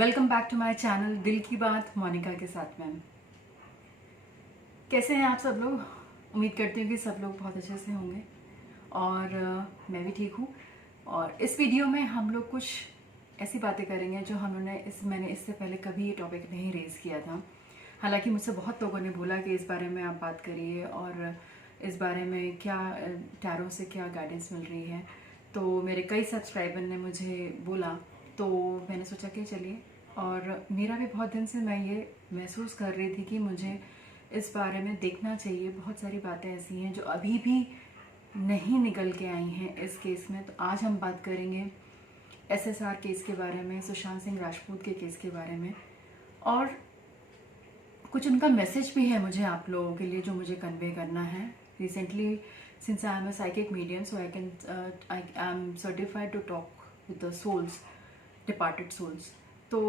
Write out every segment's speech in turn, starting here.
Welcome back to my channel दिल की बात मोनिका के साथ में। कैसे हैं आप सब लोग? उम्मीद करती हूँ कि सब लोग बहुत अच्छे से होंगे और मैं भी ठीक हूँ। और इस वीडियो में हम लोग कुछ ऐसी बातें करेंगे जो मैंने इससे पहले कभी ये टॉपिक नहीं रेज़ किया था। हालांकि मुझसे बहुत लोगों ने बोला कि इस बारे में आप बात करिए और इस बारे में क्या टैरो से क्या गाइडेंस मिल रही है। तो मेरे कई सब्सक्राइबर ने मुझे बोला, तो मैंने सोचा कि चलिए, और मेरा भी बहुत दिन से मैं ये महसूस कर रही थी कि मुझे इस बारे में देखना चाहिए। बहुत सारी बातें ऐसी हैं जो अभी भी नहीं निकल के आई हैं इस केस में। तो आज हम बात करेंगे एसएसआर केस के बारे में, सुशांत सिंह राजपूत के केस के बारे में, और कुछ उनका मैसेज भी है मुझे आप लोगों के लिए जो मुझे कन्वे करना है। Recently since I am a psychic medium, so I am certified to talk with the souls, departed souls. तो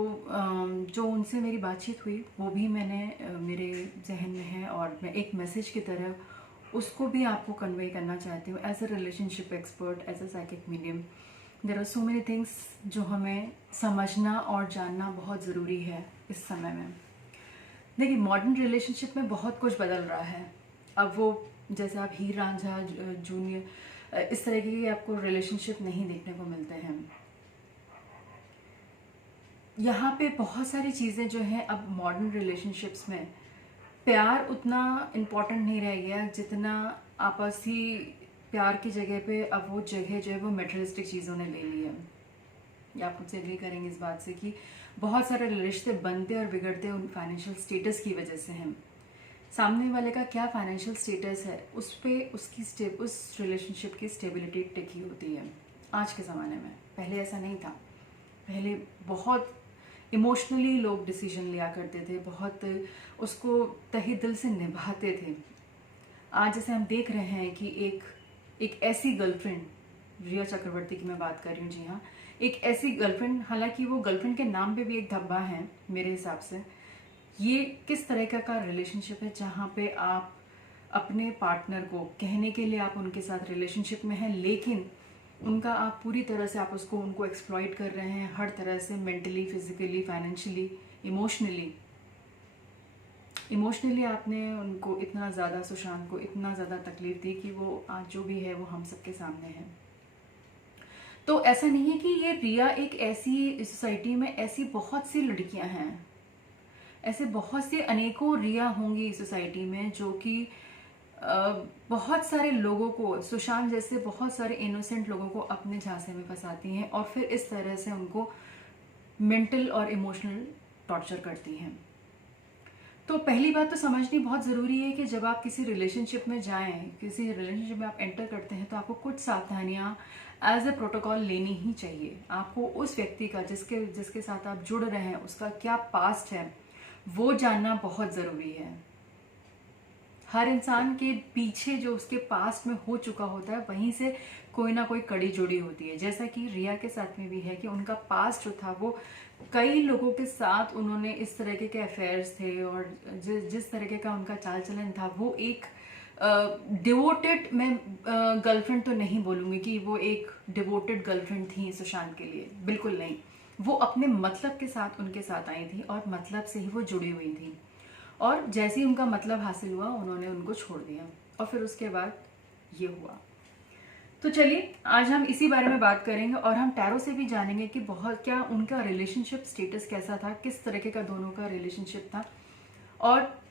जो उनसे मेरी बातचीत हुई वो भी मेरे जहन में है और मैं एक मैसेज की तरह उसको भी आपको कन्वे करना चाहती हूँ as a relationship expert, as a psychic medium. There are so many things जो हमें समझना और जानना बहुत ज़रूरी है इस समय में। देखिए, मॉडर्न रिलेशनशिप में बहुत कुछ बदल रहा है। अब वो जैसे आप हीर रांझा जूनियर इस तरह के आपको रिलेशनशिप नहीं देखने को मिलते हैं। यहाँ पे बहुत सारी चीज़ें जो हैं अब मॉडर्न रिलेशनशिप्स में, प्यार उतना इम्पॉर्टेंट नहीं रह गया जितना आपसी प्यार की जगह पे अब वो जगह जो है वो मेटेरियलिस्टिक चीज़ों ने ले ली है। या आप मुझसे एग्री करेंगे इस बात से कि बहुत सारे रिश्ते बनते और बिगड़ते उन फाइनेंशियल स्टेटस की वजह से हैं। सामने वाले का क्या फाइनेंशियल स्टेटस है उस पर उस रिलेशनशिप की स्टेबिलिटी टिकी होती है आज के ज़माने में। पहले ऐसा नहीं था। पहले बहुत इमोशनली लोग डिसीजन लिया करते थे, बहुत उसको तहे दिल से निभाते थे। आज जैसे हम देख रहे हैं कि एक ऐसी गर्लफ्रेंड, रिया चक्रवर्ती की मैं बात कर रही हूँ, जी हाँ, एक ऐसी गर्लफ्रेंड, हालांकि वो गर्लफ्रेंड के नाम पे भी एक धब्बा है मेरे हिसाब से। ये किस तरह का रिलेशनशिप है जहाँ पे आप अपने पार्टनर को कहने के लिए आप उनके साथ रिलेशनशिप में हैं, लेकिन उनका आप पूरी तरह से उनको एक्सप्लॉइट कर रहे हैं, हर तरह से, मेंटली, फिजिकली, फाइनेंशियली, इमोशनली आपने उनको इतना ज़्यादा, सुशांत को इतना ज़्यादा तकलीफ दी कि वो आज जो भी है वो हम सबके सामने है। तो ऐसा नहीं है कि ये रिया एक ऐसी, सोसाइटी में ऐसी बहुत सी लड़कियां हैं, ऐसे बहुत से अनेकों रिया होंगी सोसाइटी में जो कि बहुत सारे लोगों को, सुशांत जैसे बहुत सारे इनोसेंट लोगों को अपने झांसे में फंसाती हैं और फिर इस तरह से उनको मेंटल और इमोशनल टॉर्चर करती हैं। तो पहली बात तो समझनी बहुत ज़रूरी है कि जब आप किसी रिलेशनशिप में जाएं, किसी रिलेशनशिप में आप एंटर करते हैं, तो आपको कुछ सावधानियां एज ए प्रोटोकॉल लेनी ही चाहिए। आपको उस व्यक्ति का, जिसके साथ आप जुड़ रहे हैं, उसका क्या पास्ट है वो जानना बहुत ज़रूरी है। हर इंसान के पीछे जो उसके पास्ट में हो चुका होता है वहीं से कोई ना कोई कड़ी जुड़ी होती है। जैसा कि रिया के साथ में भी है कि उनका पास्ट जो था वो कई लोगों के साथ उन्होंने इस तरह के अफेयर्स थे और जिस तरीके का उनका चाल चलन था, वो एक डिवोटेड, मैं गर्लफ्रेंड तो नहीं बोलूँगी कि वो एक डिवोटेड गर्लफ्रेंड थी सुशांत के लिए, बिल्कुल नहीं। वो अपने मतलब के साथ उनके साथ आई थी और मतलब से ही वो जुड़ी हुई थी, और जैसे ही उनका मतलब हासिल हुआ उन्होंने उनको छोड़ दिया और फिर उसके बाद ये हुआ। तो चलिए, आज हम इसी बारे में बात करेंगे और हम टैरो से भी जानेंगे कि बहुत क्या उनका रिलेशनशिप स्टेटस कैसा था, किस तरीके का दोनों का रिलेशनशिप था। और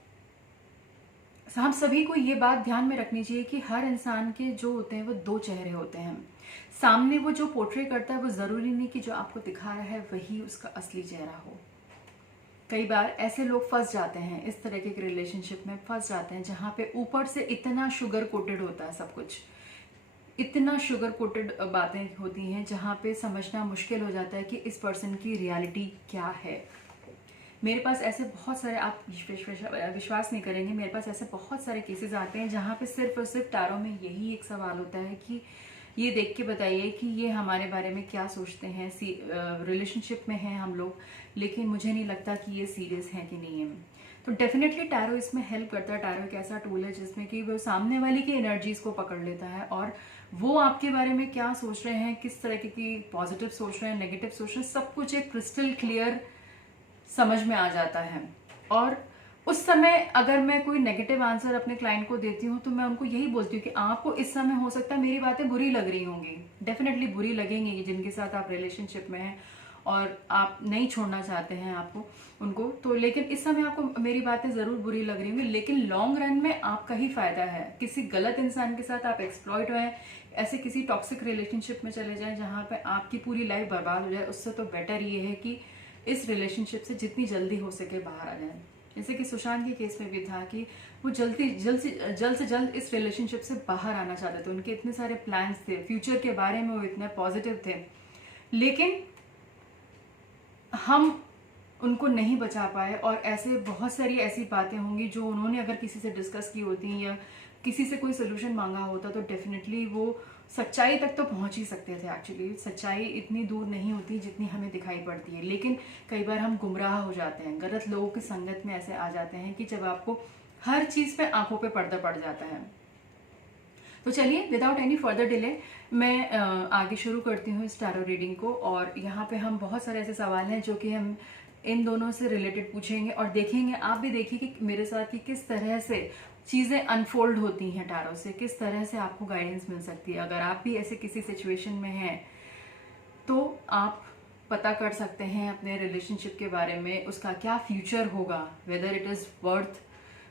हम सभी को ये बात ध्यान में रखनी चाहिए कि हर इंसान के जो होते हैं वो दो चेहरे होते हैं। सामने वो जो पोर्ट्रे करता है वो ज़रूरी नहीं कि जो आपको दिखा रहा है वही उसका असली चेहरा हो। कई बार ऐसे लोग फंस जाते हैं, इस तरह के रिलेशनशिप में फंस जाते हैं जहाँ पे ऊपर से इतना शुगर कोटेड होता है सब कुछ, इतना शुगर कोटेड बातें होती हैं जहाँ पे समझना मुश्किल हो जाता है कि इस पर्सन की रियलिटी क्या है। मेरे पास ऐसे बहुत सारे, आप विश्वास नहीं करेंगे, मेरे पास ऐसे बहुत सारे केसेस आते हैं जहाँ पे सिर्फ और सिर्फ टैरो में यही एक सवाल होता है कि ये देख के बताइए कि ये हमारे बारे में क्या सोचते हैं। रिलेशनशिप में हैं हम लोग, लेकिन मुझे नहीं लगता कि ये सीरियस है कि नहीं है। तो डेफिनेटली टैरो इसमें हेल्प करता है। टैरो एक ऐसा टूल है जिसमें कि वो सामने वाली की एनर्जीज को पकड़ लेता है और वो आपके बारे में क्या सोच रहे हैं, किस तरह की पॉजिटिव सोच रहे हैं, नेगेटिव सोच रहे हैं, सब कुछ एक क्रिस्टल क्लियर समझ में आ जाता है। और उस समय अगर मैं कोई नेगेटिव आंसर अपने क्लाइंट को देती हूँ तो मैं उनको यही बोलती हूँ कि आपको इस समय हो सकता है मेरी बातें बुरी लग रही होंगी, डेफिनेटली बुरी लगेंगी, जिनके साथ आप रिलेशनशिप में हैं और आप नहीं छोड़ना चाहते हैं आपको उनको, तो लेकिन इस समय आपको मेरी बातें ज़रूर बुरी लग रही होंगी, लेकिन लॉन्ग रन में आपका ही फायदा है। किसी गलत इंसान के साथ आप एक्सप्लॉइट हुए, ऐसे किसी टॉक्सिक रिलेशनशिप में चले जाएं जहाँ पे आपकी पूरी लाइफ बर्बाद हो जाए, उससे तो बेटर ये है कि इस रिलेशनशिप से जितनी जल्दी हो सके बाहर आ जाए। जैसे कि सुशांत के केस में भी था कि वो जल्द से जल्द इस रिलेशनशिप से बाहर आना चाहते थे। उनके इतने सारे प्लान्स थे, फ्यूचर के बारे में वो इतने पॉजिटिव थे, लेकिन हम उनको नहीं बचा पाए। और ऐसे बहुत सारी ऐसी बातें होंगी जो उन्होंने अगर किसी से डिस्कस की होती या किसी से कोई सोल्यूशन मांगा होता तो डेफिनेटली वो सच्चाई तक तो पहुंच ही सकते थे। एक्चुअली सच्चाई इतनी दूर नहीं होती जितनी हमें दिखाई पड़ती है, लेकिन कई बार हम गुमराह हो जाते हैं, गलत लोगों की संगत में ऐसे आ जाते हैं कि जब आपको हर चीज़ पे आंखों पे पर्दा पड़ जाता है। तो चलिए विदाउट एनी फर्दर डिले मैं आगे शुरू करती हूँ इस टैरो रीडिंग को। और यहाँ पे हम बहुत सारे ऐसे सवाल हैं जो कि हम इन दोनों से रिलेटेड पूछेंगे और देखेंगे, आप भी देखिए कि मेरे साथ कि किस तरह से चीज़ें अनफोल्ड होती हैं टैरो से, किस तरह से आपको गाइडेंस मिल सकती है। अगर आप भी ऐसे किसी सिचुएशन में हैं तो आप पता कर सकते हैं अपने रिलेशनशिप के बारे में, उसका क्या फ्यूचर होगा, whether it is worth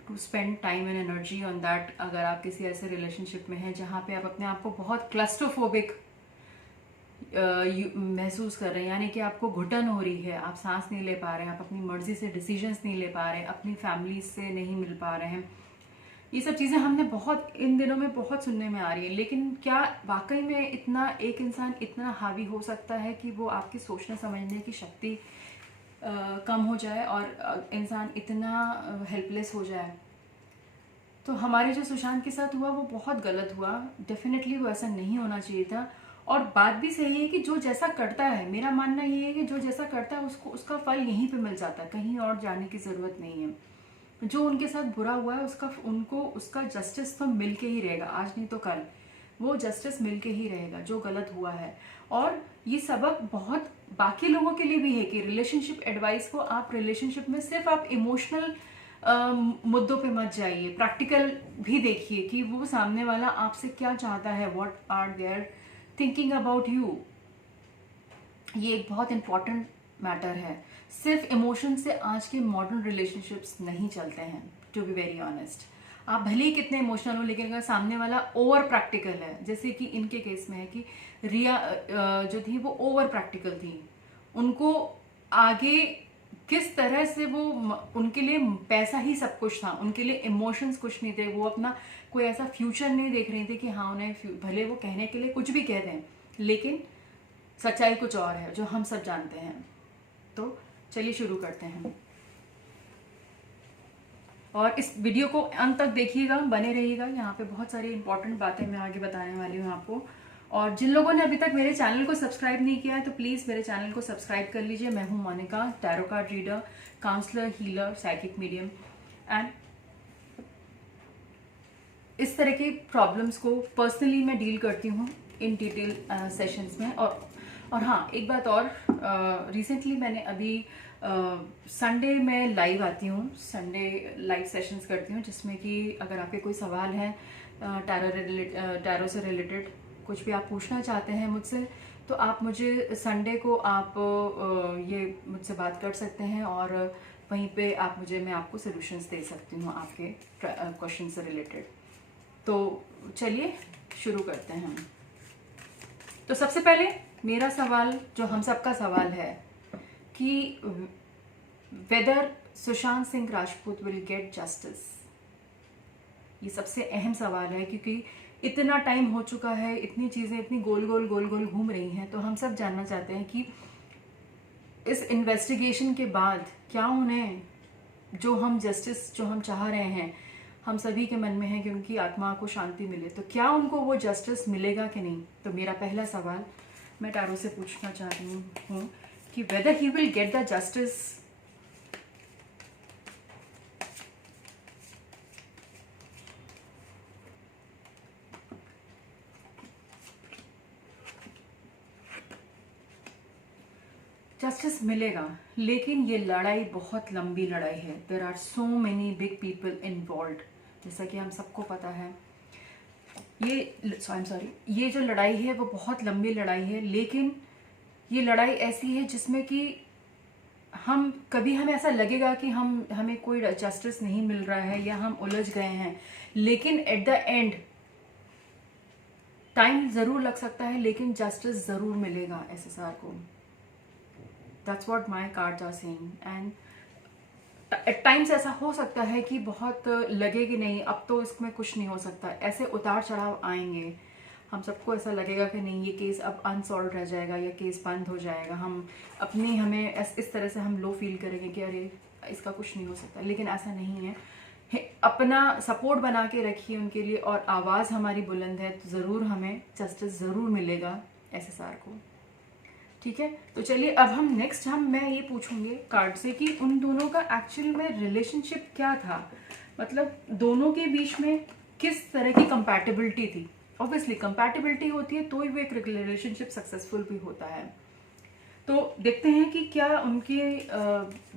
to spend time and energy on that. अगर आप किसी ऐसे रिलेशनशिप में हैं जहाँ पे आप अपने आप को बहुत क्लस्ट्रोफोबिक महसूस कर रहे हैं, यानी कि आपको घुटन हो रही है, आप सांस नहीं ले पा रहे हैं, आप अपनी मर्जी से डिसीजंस नहीं ले पा रहे हैं, अपनी फैमिली से नहीं मिल पा रहे हैं, ये सब चीज़ें हमने बहुत इन दिनों में बहुत सुनने में आ रही है। लेकिन क्या वाकई में इतना एक इंसान इतना हावी हो सकता है कि वो आपकी सोचने समझने की शक्ति कम हो जाए और इंसान इतना हेल्पलेस हो जाए? तो हमारे जो सुशांत के साथ हुआ वो बहुत गलत हुआ, डेफिनेटली वो ऐसा नहीं होना चाहिए था। और बात भी सही है कि जो जैसा करता है, मेरा मानना ये है कि जो जैसा करता है उसको उसका फल यहीं पे मिल जाता है, कहीं और जाने की ज़रूरत नहीं है। जो उनके साथ बुरा हुआ है उसका उनको उसका जस्टिस तो मिल के ही रहेगा, आज नहीं तो कल वो जस्टिस मिल के ही रहेगा जो गलत हुआ है। और ये सबक बहुत बाकी लोगों के लिए भी है कि रिलेशनशिप एडवाइस को आप रिलेशनशिप में सिर्फ आप इमोशनल मुद्दों पे मत जाइए, प्रैक्टिकल भी देखिए कि वो सामने वाला आपसे क्या चाहता है, what are their thinking about you. ये एक बहुत इंपॉर्टेंट मैटर है। सिर्फ इमोशन से आज के मॉडर्न रिलेशनशिप्स नहीं चलते हैं, टू बी वेरी ऑनेस्ट। आप भले ही कितने इमोशनल हो, लेकिन अगर सामने वाला ओवर प्रैक्टिकल है, जैसे कि इनके केस में है कि रिया जो थी वो ओवर प्रैक्टिकल थी, उनको आगे किस तरह से वो उनके लिए पैसा ही सब कुछ था, उनके लिए इमोशंस कुछ नहीं थे, वो अपना कोई ऐसा फ्यूचर नहीं देख रही थी कि हाँ उन्हें भले वो कहने के लिए कुछ भी कह दें, लेकिन सच्चाई कुछ और है जो हम सब जानते हैं। तो चलिए शुरू करते हैं और इस वीडियो को अंत तक देखिएगा, बने रहिएगा। यहाँ पे बहुत सारी इंपॉर्टेंट बातें मैं आगे बताने वाली हूँ आपको। और जिन लोगों ने अभी तक मेरे चैनल को सब्सक्राइब नहीं किया है तो प्लीज़ मेरे चैनल को सब्सक्राइब कर लीजिए। मैं हूँ Monika, tarot card reader, counsellor, healer, psychic medium and इस तरह की प्रॉब्लम्स को पर्सनली मैं डील करती हूँ इन डिटेल सेशंस में। और हाँ, एक बात और, रिसेंटली मैंने अभी संडे में लाइव आती हूँ, संडे लाइव सेशंस करती हूँ, जिसमें कि अगर आपके कोई सवाल हैं टैरो से रिलेटेड, कुछ भी आप पूछना चाहते हैं मुझसे, तो आप मुझे संडे को आप ये मुझसे बात कर सकते हैं और वहीं पे मैं आपको सॉल्यूशंस दे सकती हूँ आपके क्वेश्चन से रिलेटेड। तो चलिए शुरू करते हैं। तो सबसे पहले मेरा सवाल, जो हम सबका सवाल है, कि whether Sushant Singh Rajput will get justice. ये सबसे अहम सवाल है क्योंकि इतना टाइम हो चुका है, इतनी चीज़ें इतनी गोल गोल घूम रही हैं, तो हम सब जानना चाहते हैं कि इस इन्वेस्टिगेशन के बाद क्या उन्हें जो हम जस्टिस जो हम चाह रहे हैं, हम सभी के मन में है कि उनकी आत्मा को शांति मिले, तो क्या उनको वो जस्टिस मिलेगा कि नहीं। तो मेरा पहला सवाल मैं टैरो से पूछना चाहती हूँ कि whether he will get the justice. Justice मिलेगा, लेकिन ये लड़ाई बहुत लंबी लड़ाई है। There are so many big people involve, जैसा कि हम सबको पता है। ये जो लड़ाई है वो बहुत लंबी लड़ाई है, लेकिन ये लड़ाई ऐसी है जिसमें कि हमें ऐसा लगेगा कि हमें कोई जस्टिस नहीं मिल रहा है या हम उलझ गए हैं, लेकिन एट द एंड टाइम ज़रूर लग सकता है, लेकिन जस्टिस ज़रूर मिलेगा एसएसआर को। That's what my cards are saying. And at times ऐसा हो सकता है कि बहुत लगे कि नहीं अब तो इसमें कुछ नहीं हो सकता, ऐसे उतार चढ़ाव आएंगे, हम सबको ऐसा लगेगा कि नहीं ये केस अब अनसॉल्व रह जाएगा या केस बंद हो जाएगा, हमें इस तरह से हम लो फील करेंगे कि अरे इसका कुछ नहीं हो सकता, लेकिन ऐसा नहीं है। अपना सपोर्ट बना के रखिए उनके लिए, और आवाज़ हमारी बुलंद है तो ज़रूर हमें जस्टिस ज़रूर मिलेगा एसएसआर को। ठीक है, तो चलिए अब मैं ये पूछूंगी कार्ड से कि उन दोनों का एक्चुअल में रिलेशनशिप क्या था, मतलब दोनों के बीच में किस तरह की कंपैटिबिलिटी थी। ऑब्वियसली कंपैटिबिलिटी होती है तो ही वो एक रिलेशनशिप सक्सेसफुल भी होता है। तो देखते हैं कि क्या उनके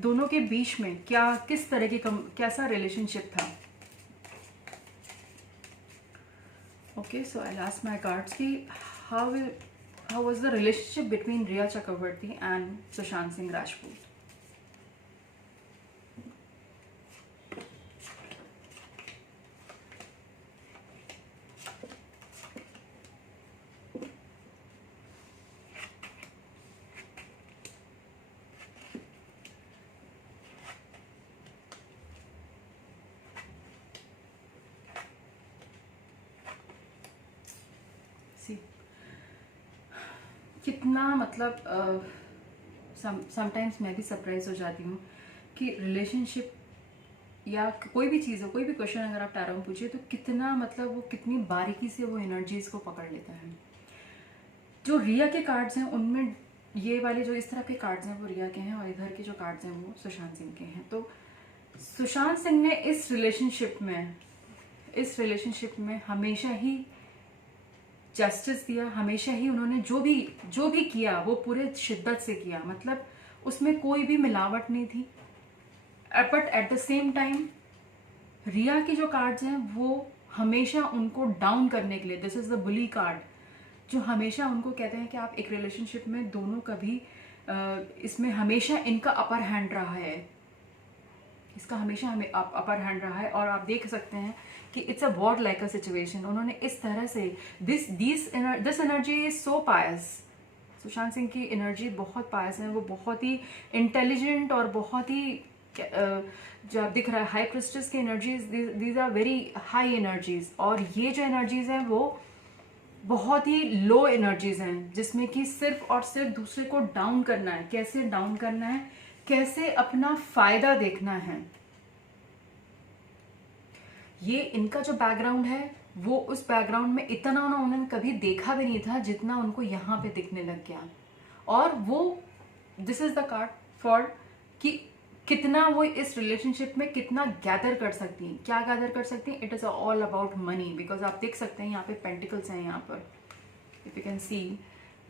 दोनों के बीच में किस तरह की कैसा रिलेशनशिप था। Okay, so I ask my cards की how was the relationship between Rhea Chakravarti and Sushant Singh Rajput? See, कितना मतलब समटाइम्स मैं भी सरप्राइज हो जाती हूँ कि रिलेशनशिप या कोई भी चीज़ हो, कोई भी क्वेश्चन अगर आप टैरो में पूछिए तो कितना मतलब वो कितनी बारीकी से वो एनर्जीज को पकड़ लेता है। जो रिया के कार्ड्स हैं उनमें ये वाले जो इस तरह के कार्ड्स हैं वो रिया के हैं, और इधर के जो कार्ड्स हैं वो सुशांत सिंह के हैं। तो सुशांत सिंह ने इस रिलेशनशिप में हमेशा ही जस्टिस दिया, हमेशा ही उन्होंने जो भी किया वो पूरे शिद्दत से किया, मतलब उसमें कोई भी मिलावट नहीं थी। But at the same time Riya की जो कार्ड्स हैं वो हमेशा उनको डाउन करने के लिए, this is the bully card, जो हमेशा उनको कहते हैं कि आप एक रिलेशनशिप में दोनों कभी इसमें हमेशा इनका अपर हैंड रहा है, इसका हमेशा हमें अपर हैंड रहा है। और आप देख सकते हैं कि it's a war like a situation. उन्होंने इस तरह से दिस एनर्जी इज सो पायस। सुशांत सिंह की एनर्जी बहुत पायस है, वो बहुत ही इंटेलिजेंट और बहुत ही जो आप दिख रहा है हाई प्रिस्टेस की energies, these are very high energies. और ये जो एनर्जीज हैं वो बहुत ही लो एनर्जीज हैं, जिसमें कि सिर्फ और सिर्फ दूसरे को डाउन करना है। कैसे डाउन करना है, कैसे अपना फायदा देखना है। ये इनका जो बैकग्राउंड है वो उस बैकग्राउंड में इतना उन्होंने कभी देखा भी नहीं था जितना उनको यहाँ पे दिखने लग गया। और वो this is the card for कि कितना वो इस रिलेशनशिप में कितना गैदर कर सकती हैं, क्या गैदर कर सकती हैं। It is all about money, because आप देख सकते हैं यहाँ पे पेंटिकल्स हैं, यहाँ पर इफ यू कैन सी,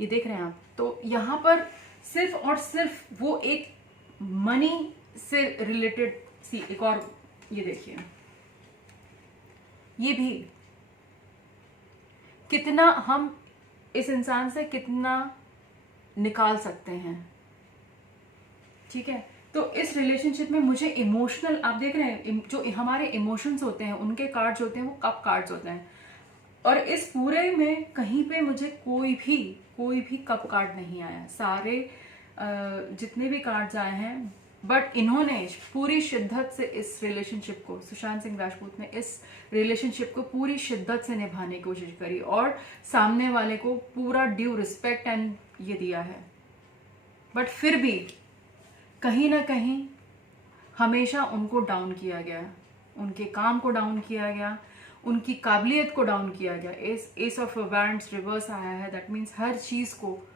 ये देख रहे हैं आप, तो यहाँ पर सिर्फ और सिर्फ वो एक मनी से रिलेटेड सी। एक और ये देखिए, ये भी कितना हम इस इंसान से कितना निकाल सकते हैं। ठीक है, तो इस रिलेशनशिप में मुझे इमोशनल, आप देख रहे हैं जो हमारे इमोशंस होते हैं उनके कार्ड्स होते हैं वो कप कार्ड्स होते हैं, और इस पूरे में कहीं पे मुझे कोई भी कप कार्ड नहीं आया। सारे जितने भी कार्ड्स आए हैं, बट इन्होंने पूरी शिद्दत से इस रिलेशनशिप को, सुशांत सिंह राजपूत ने इस रिलेशनशिप को पूरी शिद्दत से निभाने की कोशिश करी और सामने वाले को पूरा ड्यू रिस्पेक्ट एंड ये दिया है। बट फिर भी कहीं ना कहीं हमेशा उनको डाउन किया गया, उनके काम को डाउन किया गया, उनकी काबिलियत को डाउन किया गया। एस ऑफ वैंड्स रिवर्स आया है, दैट मीन्स हर चीज को,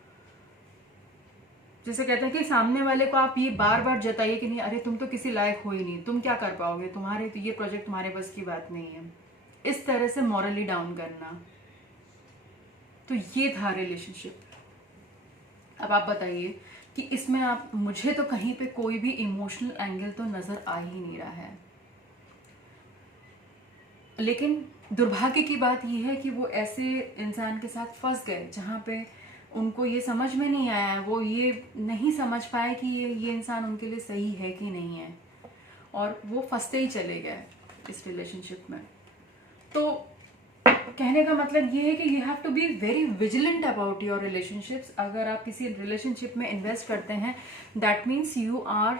जैसे कहते हैं कि सामने वाले को आप ये बार बार जताइए कि नहीं अरे तुम तो किसी लायक हो ही नहीं, तुम क्या कर पाओगे, तुम्हारे तो ये प्रोजेक्ट तुम्हारे बस की बात नहीं है, इस तरह से मॉरली डाउन करना। तो ये था रिलेशनशिप। अब आप बताइए कि इसमें आप, मुझे तो कहीं पे कोई भी इमोशनल एंगल तो नज़र आ ही नहीं रहा है। लेकिन दुर्भाग्य की बात यह है कि वो ऐसे इंसान के साथ फंस गए जहाँ पे उनको ये समझ में नहीं आया है, वो ये नहीं समझ पाए कि ये इंसान उनके लिए सही है कि नहीं है, और वो फंसते ही चले गए इस रिलेशनशिप में। तो कहने का मतलब ये है कि you have to be very vigilant about your relationships. अगर आप किसी रिलेशनशिप में इन्वेस्ट करते हैं, दैट मीन्स यू आर,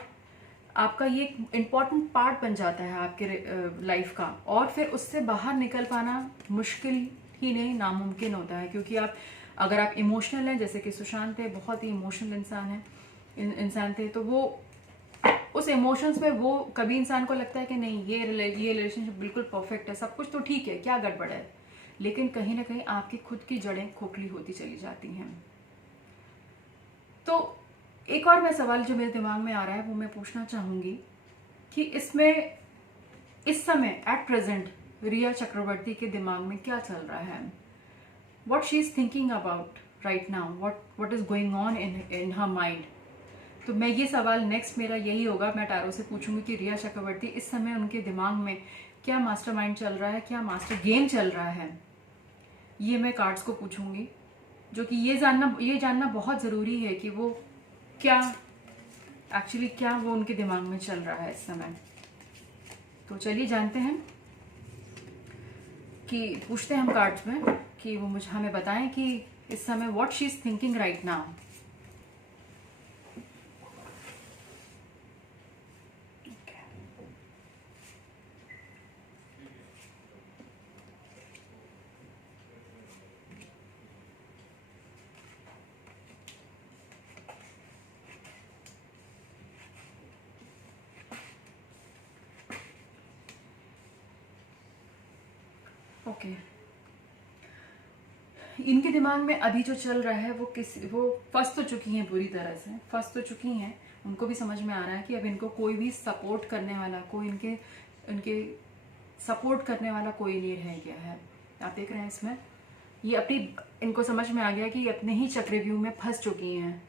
आपका ये एक इम्पॉर्टेंट पार्ट बन जाता है आपके लाइफ का, और फिर उससे बाहर निकल पाना मुश्किल ही नहीं, नामुमकिन होता है। क्योंकि अगर आप इमोशनल हैं, जैसे कि सुशांत थे, बहुत ही इमोशनल इंसान थे, तो वो उस इमोशंस में वो कभी इंसान को लगता है कि नहीं, ये रिलेशनशिप बिल्कुल परफेक्ट है, सब कुछ तो ठीक है, क्या गड़बड़ है, लेकिन कहीं ना कहीं आपकी खुद की जड़ें खोखली होती चली जाती हैं। तो एक और मैं सवाल जो मेरे दिमाग में आ रहा है वो मैं पूछना चाहूँगी कि इसमें इस समय एट प्रेजेंट रिया चक्रवर्ती के दिमाग में क्या चल रहा है, what she is thinking about right now, what is going on in her mind। तो मैं ये सवाल नेक्स्ट मेरा यही होगा, मैं टैरो से पूछूंगी कि रिया चक्रवर्ती इस समय उनके दिमाग में क्या मास्टरमाइंड चल रहा है, क्या मास्टर गेम चल रहा है, ये मैं कार्ड्स को पूछूंगी। जो कि ये जानना बहुत ज़रूरी है कि वो क्या वो उनके दिमाग में चल रहा है इस समय। तो चलिए जानते हैं, कि पूछते हैं हम कार्ड्स में कि वो हमें बताएं कि इस समय what she is thinking right now. Okay, इनके दिमाग में अभी जो चल रहा है वो फंस तो चुकी हैं, बुरी तरह से फंस तो चुकी हैं। उनको भी समझ में आ रहा है कि अब इनको कोई भी सपोर्ट करने वाला, कोई इनके सपोर्ट करने वाला कोई नहीं रह गया है। आप देख रहे हैं इसमें ये इनको समझ में आ गया कि ये अपने ही चक्रव्यूह में फंस चुकी हैं।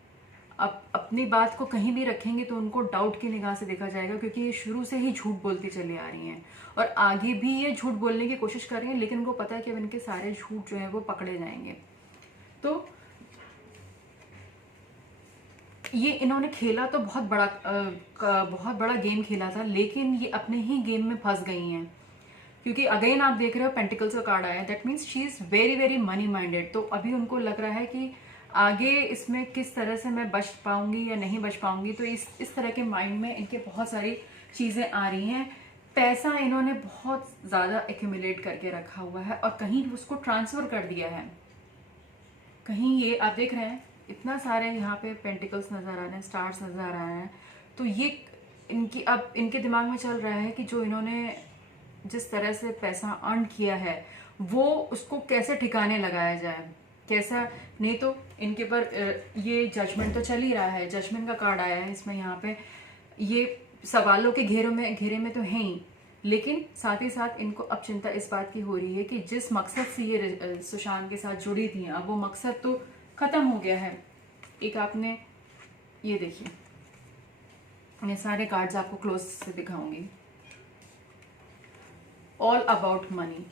अब अपनी बात को कहीं भी रखेंगे तो उनको डाउट की निगाह से देखा जाएगा, क्योंकि ये शुरू से ही झूठ बोलती चली आ रही हैं और आगे भी ये झूठ बोलने की कोशिश कर रही हैं, लेकिन उनको पता है कि अब इनके सारे झूठ जो है वो पकड़े जाएंगे। तो ये इन्होंने खेला तो बहुत बड़ा गेम खेला था, लेकिन ये अपने ही गेम में फंस गई हैं। क्योंकि अगेन आप देख रहे हो पेंटिकल्स का कार्ड आया है, that means she is very very money minded. तो अभी उनको लग रहा है कि आगे इसमें किस तरह से मैं बच पाऊंगी या नहीं बच पाऊंगी। तो इस तरह के माइंड में इनके बहुत सारी चीजें आ रही हैं। पैसा इन्होंने बहुत ज्यादा एक्यूमुलेट करके रखा हुआ है और कहीं उसको ट्रांसफर कर दिया है। कहीं ये आप देख रहे हैं इतना सारे यहाँ पे पेंटिकल्स नजर आ रहे हैं, स्टार्स नजर आ रहे हैं। तो ये अब इनके दिमाग में चल रहा है कि जो इन्होंने जिस तरह से पैसा अर्न किया है वो उसको कैसे ठिकाने लगाया जाए, कैसा। नहीं तो इनके पर ये जजमेंट तो चल ही रहा है, जजमेंट का कार्ड आया है इसमें। यहाँ पे ये सवालों के घेरे में तो है ही, लेकिन साथ ही साथ इनको अब चिंता इस बात की हो रही है कि जिस मकसद से ये सुशांत के साथ जुड़ी थी, अब वो मकसद तो खत्म हो गया है। एक आपने ये देखिए, मैं सारे कार्ड्स आपको क्लोज से दिखाऊंगी। ऑल अबाउट मनी,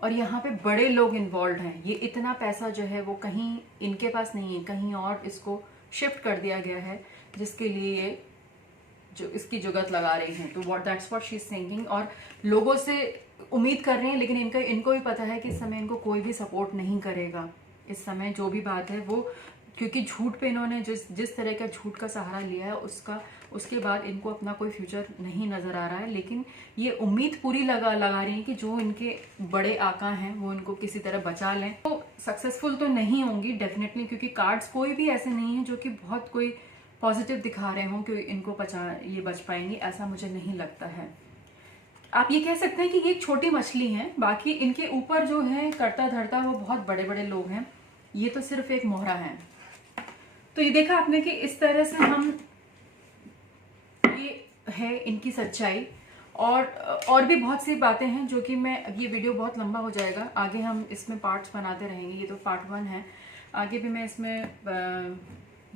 और यहाँ पे बड़े लोग इन्वॉल्व हैं। ये इतना पैसा जो है वो कहीं इनके पास नहीं है, कहीं और इसको शिफ्ट कर दिया गया है, जिसके लिए ये जो इसकी जुगत लगा रही हैं। तो that's what she is thinking, और लोगों से उम्मीद कर रही हैं, लेकिन इनको भी पता है कि इस समय इनको कोई भी सपोर्ट नहीं करेगा। इस समय जो भी बात है वो, क्योंकि झूठ पे इन्होंने जिस तरह का झूठ का सहारा लिया है उसके बाद इनको अपना कोई फ्यूचर नहीं नजर आ रहा है। लेकिन ये उम्मीद पूरी लगा रही है कि जो इनके बड़े आका हैं वो इनको किसी तरह बचा लें। तो सक्सेसफुल तो नहीं होंगी डेफिनेटली, क्योंकि कार्ड्स कोई भी ऐसे नहीं है जो कि बहुत कोई पॉजिटिव दिखा रहे हों कि इनको ये बच पाएंगी, ऐसा मुझे नहीं लगता है। आप ये कह सकते हैं कि ये एक छोटी मछली है, बाकी इनके ऊपर जो है करता धरता वो बहुत बड़े बड़े लोग हैं, ये तो सिर्फ एक मोहरा है। तो ये देखा आपने कि इस तरह से ये है इनकी सच्चाई। और भी बहुत सी बातें हैं जो कि ये वीडियो बहुत लंबा हो जाएगा, आगे हम इसमें पार्ट्स बनाते रहेंगे। ये तो पार्ट 1 है। आगे भी मैं इसमें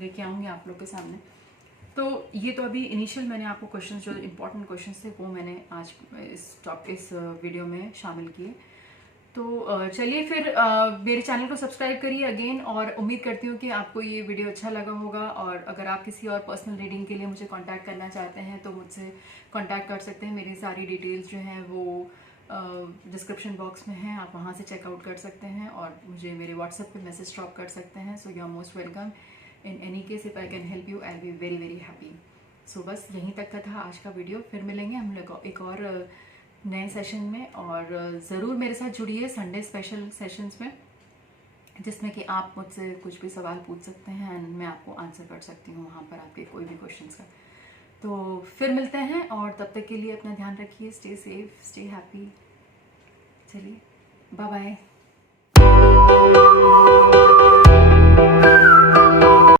लेके आऊँगी आप लोग के सामने। तो ये तो अभी इनिशियल मैंने आपको क्वेश्चंस, जो इम्पोर्टेंट क्वेश्चंस थे, वो मैंने आज इस वीडियो में शामिल किए। तो चलिए फिर मेरे चैनल को सब्सक्राइब करिए अगेन, और उम्मीद करती हूँ कि आपको ये वीडियो अच्छा लगा होगा। और अगर आप किसी और पर्सनल रीडिंग के लिए मुझे कांटेक्ट करना चाहते हैं तो मुझसे कांटेक्ट कर सकते हैं। मेरी सारी डिटेल्स जो हैं वो डिस्क्रिप्शन बॉक्स में हैं, आप वहाँ से चेकआउट कर सकते हैं, और मुझे मेरे व्हाट्सएप पे मैसेज ड्रॉप कर सकते हैं। So you are most welcome. In any case if I can help you, I will be very very happy. So बस यहीं तक का था आज का वीडियो। फिर मिलेंगे हम लोग एक और नए सेशन में, और ज़रूर मेरे साथ जुड़िए संडे स्पेशल सेशंस में, जिसमें कि आप मुझसे कुछ भी सवाल पूछ सकते हैं एंड मैं आपको आंसर कर सकती हूँ वहाँ पर आपके कोई भी क्वेश्चंस का। तो फिर मिलते हैं, और तब तक के लिए अपना ध्यान रखिए। Stay safe, stay happy. चलिए, बाय बाय।